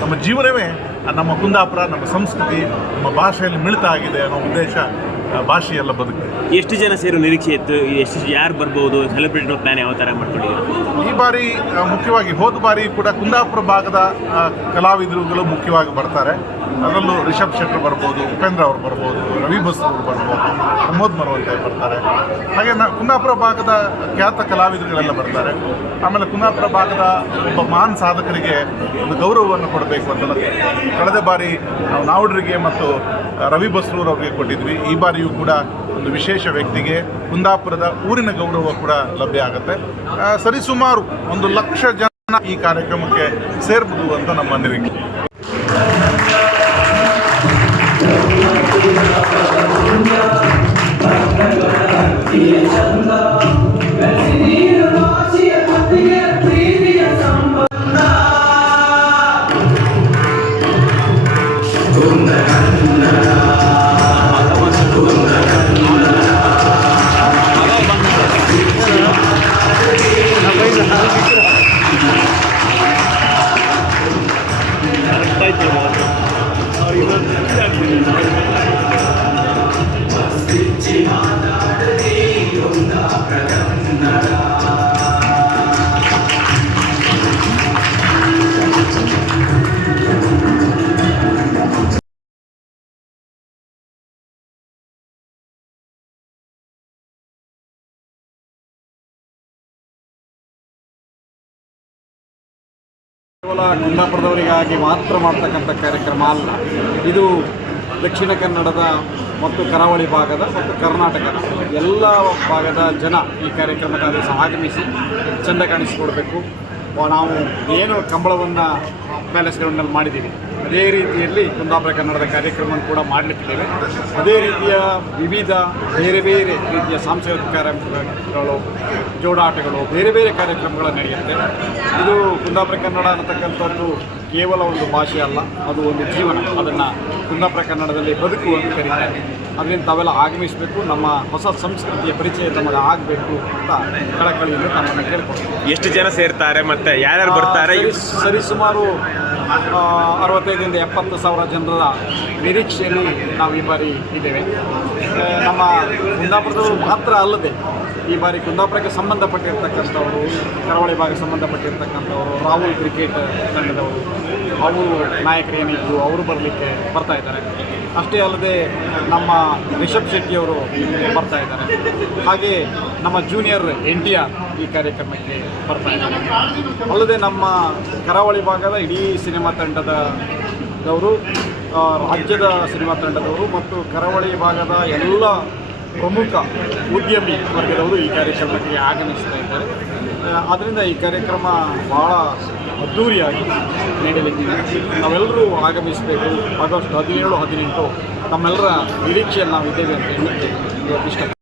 ನಮ್ಮ ಜೀವನವೇ ನಮ್ಮ ಕುಂದಾಪುರ ನಮ್ಮ ಸಂಸ್ಕೃತಿ ನಮ್ಮ ಭಾಷೆಯಲ್ಲಿ ಮಿಳಿತ ಆಗಿದೆ ಅನ್ನೋ ಉದ್ದೇಶ ಭಾಷೆಯಲ್ಲ ಬದುಕು ಎಷ್ಟು ಜನ ಸೇರು ನಿರೀಕ್ಷೆ ಇತ್ತು? ಎಷ್ಟು ಯಾರು ಬರ್ಬೋದು? ಸೆಲೆಬ್ರಿಟಿ ಪ್ಲಾನ್ ಯಾವ ಥರ ಮಾಡ್ಕೊಂಡಿದ್ದೀರಾ? ಈ ಬಾರಿ ಮುಖ್ಯವಾಗಿ ಹೋದ ಬಾರಿ ಕೂಡ ಕುಂದಾಪುರ ಭಾಗದ ಕಲಾವಿದರುಗಳು ಮುಖ್ಯವಾಗಿ ಬರ್ತಾರೆ. ಅದರಲ್ಲೂ ರಿಷಬ್ ಶೆಟ್ಟರ್ ಬರ್ಬೋದು ಉಪೇಂದ್ರ ಅವರು ಬರ್ಬೋದು ರವಿ ಬಸ್ ಅವರು ಬರ್ಬೋದು ಪ್ರಮೋದ್ ಮರವಂತೆ ಬರ್ತಾರೆ. ಹಾಗೆ ನಾ ಕುಂದಾಪುರ ಭಾಗದ ಖ್ಯಾತ ಕಲಾವಿದರುಗಳೆಲ್ಲ ಬರ್ತಾರೆ. ಆಮೇಲೆ ಕುಂದಾಪುರ ಭಾಗದ ಒಬ್ಬ ಮಹಾನ್ ಸಾಧಕರಿಗೆ ಒಂದು ಗೌರವವನ್ನು ಕೊಡಬೇಕು ಅಂತ ಕಳೆದ ಬಾರಿ ನಾವು ನಾವುಡ್ರಿಗೆ ಮತ್ತು ರವಿ ಬಸ್ರೂರ್ ಅವರಿಗೆ ಕೊಟ್ಟಿದ್ವಿ. ಈ ಬಾರಿಯೂ ಕೂಡ ಒಂದು ವಿಶೇಷ ವ್ಯಕ್ತಿಗೆ ಕುಂದಾಪುರದ ಊರಿನ ಗೌರವ ಕೂಡ ಲಭ್ಯ ಆಗುತ್ತೆ. ಸರಿಸುಮಾರು ಒಂದು ಲಕ್ಷ ಜನ ಈ ಕಾರ್ಯಕ್ರಮಕ್ಕೆ ಸೇರ್ಬೋದು ಅಂತ ನಮ್ಮ ನಿರೀಕ್ಷೆ. fight them all. Or even them. ಕೇವಲ ಕುಂದಾಪುರದವರಿಗಾಗಿ ಮಾತ್ರ ಮಾಡ್ತಕ್ಕಂಥ ಕಾರ್ಯಕ್ರಮ ಅಲ್ಲ. ಇದು ದಕ್ಷಿಣ ಕನ್ನಡದ ಮತ್ತು ಕರಾವಳಿ ಭಾಗದ ಮತ್ತು ಕರ್ನಾಟಕದ ಎಲ್ಲ ಭಾಗದ ಜನ ಈ ಕಾರ್ಯಕ್ರಮದಲ್ಲಿ ಆಗಮಿಸಿ ಚೆಂದ ಕಾಣಿಸಿಕೊಡ್ಬೇಕು. ನಾವು ಏನು ಕಂಬಳವನ್ನು ಪ್ಯಾಲೇಸ್ ಗ್ರೌಂಡಲ್ಲಿ ಮಾಡಿದ್ದೀವಿ. ಅದೇ ರೀತಿಯಲ್ಲಿ ಕುಂದಾಪುರ ಕನ್ನಡದ ಕಾರ್ಯಕ್ರಮವನ್ನು ಕೂಡ ಮಾಡಲಿಕ್ಕಿದ್ದೇವೆ. ಅದೇ ರೀತಿಯ ವಿವಿಧ ಬೇರೆ ಬೇರೆ ರೀತಿಯ ಸಾಂಸ್ಕೃತಿಕ ಕಾರ್ಯಕ್ರಮಗಳು, ಜೋಡಾಟಗಳು, ಬೇರೆ ಬೇರೆ ಕಾರ್ಯಕ್ರಮಗಳು ನಡೆಯುತ್ತೆ. ಇದು ಕುಂದಾಪುರ ಕನ್ನಡ ಅನ್ನತಕ್ಕಂಥದ್ದು ಕೇವಲ ಒಂದು ಭಾಷೆ ಅಲ್ಲ, ಅದು ಒಂದು ಜೀವನ. ಅದನ್ನು ಕುಂದಾಪುರ ಕನ್ನಡದಲ್ಲಿ ಬದುಕು ಅಂತ ಕರೀತಾರೆ. ಅದರಿಂದ ತಾವೆಲ್ಲ ಆಗಮಿಸಬೇಕು ನಮ್ಮ ಹೊಸ ಸಂಸ್ಕೃತಿಯ ಪರಿಚಯ ನಮಗೆ ಆಗಬೇಕು ಅಂತ ಕಳಕಳಿಯಿಂದ ತಮ್ಮನ್ನು ಕೇಳ್ಕೊಳ್ತೀವಿ ಎಷ್ಟು ಜನ ಸೇರ್ತಾರೆ ಮತ್ತೆ ಯಾರ್ಯಾರು ಬರ್ತಾರೆ? ಸರಿ ಸರಿಸುಮಾರು ಆ, ಅರವತ್ತೈದರಿಂದ ಎಪ್ಪತ್ತು ಸಾವಿರ ಜನರ ನಿರೀಕ್ಷೆಯಲ್ಲಿ ನಾವು ಈ ಬಾರಿ ಇದ್ದೇವೆ. ನಮ್ಮ ಕುಂದಾಪುರದವರು ಮಾತ್ರ ಅಲ್ಲದೆ ಈ ಬಾರಿ ಕುಂದಾಪುರಕ್ಕೆ ಸಂಬಂಧಪಟ್ಟಿರ್ತಕ್ಕಂಥವರು ಕರಾವಳಿ ಭಾಗ ಸಂಬಂಧಪಟ್ಟಿರ್ತಕ್ಕಂಥವರು ರಾಹುಲ್ ಕ್ರಿಕೆಟ್ ತಂಡದವರು ಅವರು ನಾಯಕರು ಏನಿದ್ರು ಅವರು ಬರಲಿಕ್ಕೆ ಬರ್ತಾ ಇದ್ದಾರೆ. ಅಷ್ಟೇ ಅಲ್ಲದೆ ನಮ್ಮ ರಿಷಬ್ ಶೆಟ್ಟಿಯವರು ಬರ್ತಾ ಇದ್ದಾರೆ. ಹಾಗೆ ನಮ್ಮ ಜೂನಿಯರ್ ಎನ್ ಟಿ ಆರ್ ಈ ಕಾರ್ಯಕ್ರಮಕ್ಕೆ ಬರ್ತಾ ಇದ್ದಾರೆ. ಅಲ್ಲದೆ ನಮ್ಮ ಕರಾವಳಿ ಭಾಗದ ಇಡೀ ಸಿನಿಮಾ ತಂಡದವರು ರಾಜ್ಯದ ಸಿನಿಮಾ ತಂಡದವರು ಮತ್ತು ಕರಾವಳಿ ಭಾಗದ ಎಲ್ಲ ಪ್ರಮುಖ ಉದ್ಯಮಿ ವರ್ಗದವರು ಈ ಕಾರ್ಯಕ್ರಮಕ್ಕೆ ಆಗಮಿಸ್ತಾ ಇದ್ದಾರೆ. ಆದ್ದರಿಂದ ಈ ಕಾರ್ಯಕ್ರಮ ಭಾಳ ಅದ್ಧೂರಿಯಾಗಿ ನೀಡಲಿದ್ದೀವಿ ನಾವೆಲ್ಲರೂ ಆಗಮಿಸಬೇಕು. ಆಗಸ್ಟ್ ಹದಿನೇಳು, ಹದಿನೆಂಟು ನಮ್ಮೆಲ್ಲರ ನಿರೀಕ್ಷೆಯಲ್ಲಿ ನಾವು ಇದ್ದೇವೆ ಅಂತ ಹೇಳಿ ಇವತ್ತು ಇಷ್ಟ